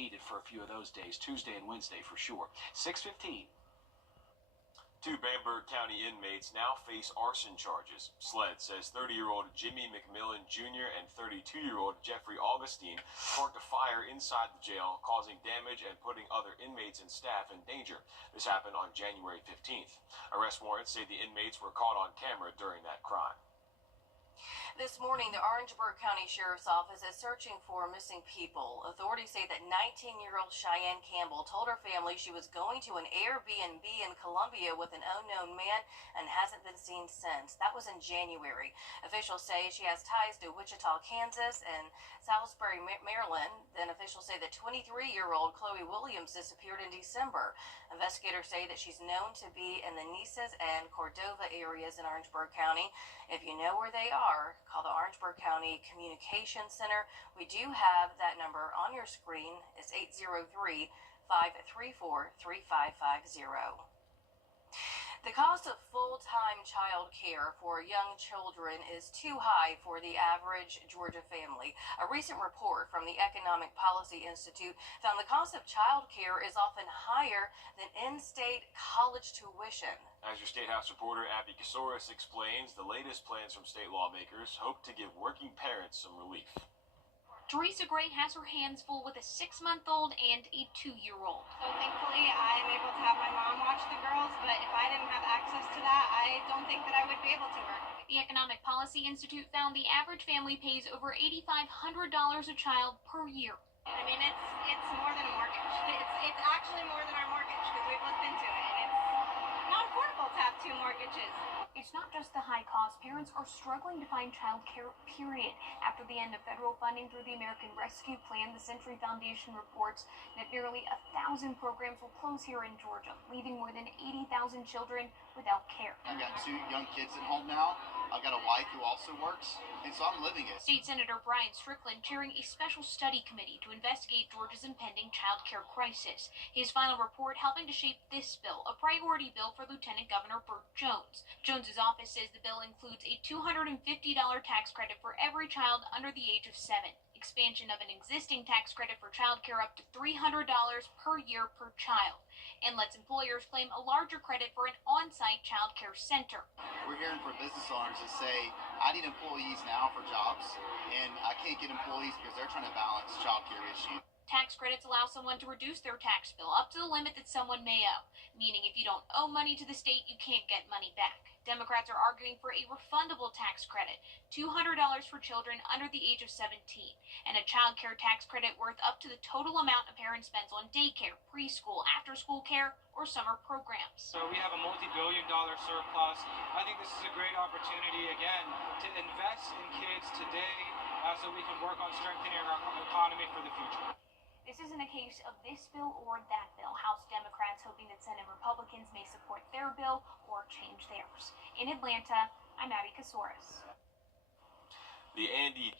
needed for a few of those days, Tuesday and Wednesday for sure. 6:15. Two Bamberg County inmates now face arson charges. SLED says 30-year-old Jimmy McMillan Jr. and 32-year-old Jeffrey Augustine sparked a fire inside the jail, causing damage and putting other inmates and staff in danger. This happened on January 15th. Arrest warrants say the inmates were caught on camera during that crime. This morning, the Orangeburg County Sheriff's Office is searching for missing people. Authorities say that 19-year-old Cheyenne Campbell told her family she was going to an Airbnb in Columbia with an unknown man and hasn't been seen since. That was in January. Officials say she has ties to Wichita, Kansas and Salisbury, Maryland. Then officials say that 23-year-old Chloe Williams disappeared in December. Investigators say that she's known to be in the Nices and Cordova areas in Orangeburg County. If you know where they are, call the Orangeburg County Communications Center. We do have that number on your screen. It's 803-534-3550. The cost of full-time child care for young children is too high for the average Georgia family. A recent report from the Economic Policy Institute found the cost of child care is often higher than in-state college tuition. As your State House reporter Abby Kasoris explains, the latest plans from state lawmakers hope to give working parents some relief. Teresa Gray has her hands full with a 6-month-old and a 2-year-old. So thankfully I'm able to have my mom watch the girls, but if I didn't have access to that, I don't think that I would be able to work. The Economic Policy Institute found the average family pays over $8,500 a child per year. I mean, it's more than a mortgage. It's actually more than our mortgage because we've looked into it, and it's not affordable to have 2 mortgages. It's not just the high cost. Parents are struggling to find child care, period. After the end of federal funding through the American Rescue Plan, the Century Foundation reports that nearly 1,000 programs will close here in Georgia, leaving more than 80,000 children without care. I've got 2 young kids at home now. I've got a wife who also works, and so I'm living it. State Senator Brian Strickland chairing a special study committee to investigate Georgia's impending child care crisis. His final report helping to shape this bill, a priority bill for Lieutenant Governor Burt Jones. Jones's office says the bill includes a $250 tax credit for every child under the age of 7. Expansion of an existing tax credit for child care up to $300 per year per child, and lets employers claim a larger credit for an on-site child care center. We're hearing from business owners that say, I need employees now for jobs, and I can't get employees because they're trying to balance child care issues. Tax credits allow someone to reduce their tax bill up to the limit that someone may owe, meaning if you don't owe money to the state, you can't get money back. Democrats are arguing for a refundable tax credit, $200 for children under the age of 17, and a child care tax credit worth up to the total amount a parent spends on daycare, preschool, after-school care, or summer programs. So we have a multi-billion-dollar surplus. I think this is a great opportunity, again, to invest in kids today so we can work on strengthening our economy for the future. This isn't a case of this bill or that bill. House Democrats hoping that Senate Republicans may support their bill or change theirs. In Atlanta, I'm Abby Kasoris. The Andy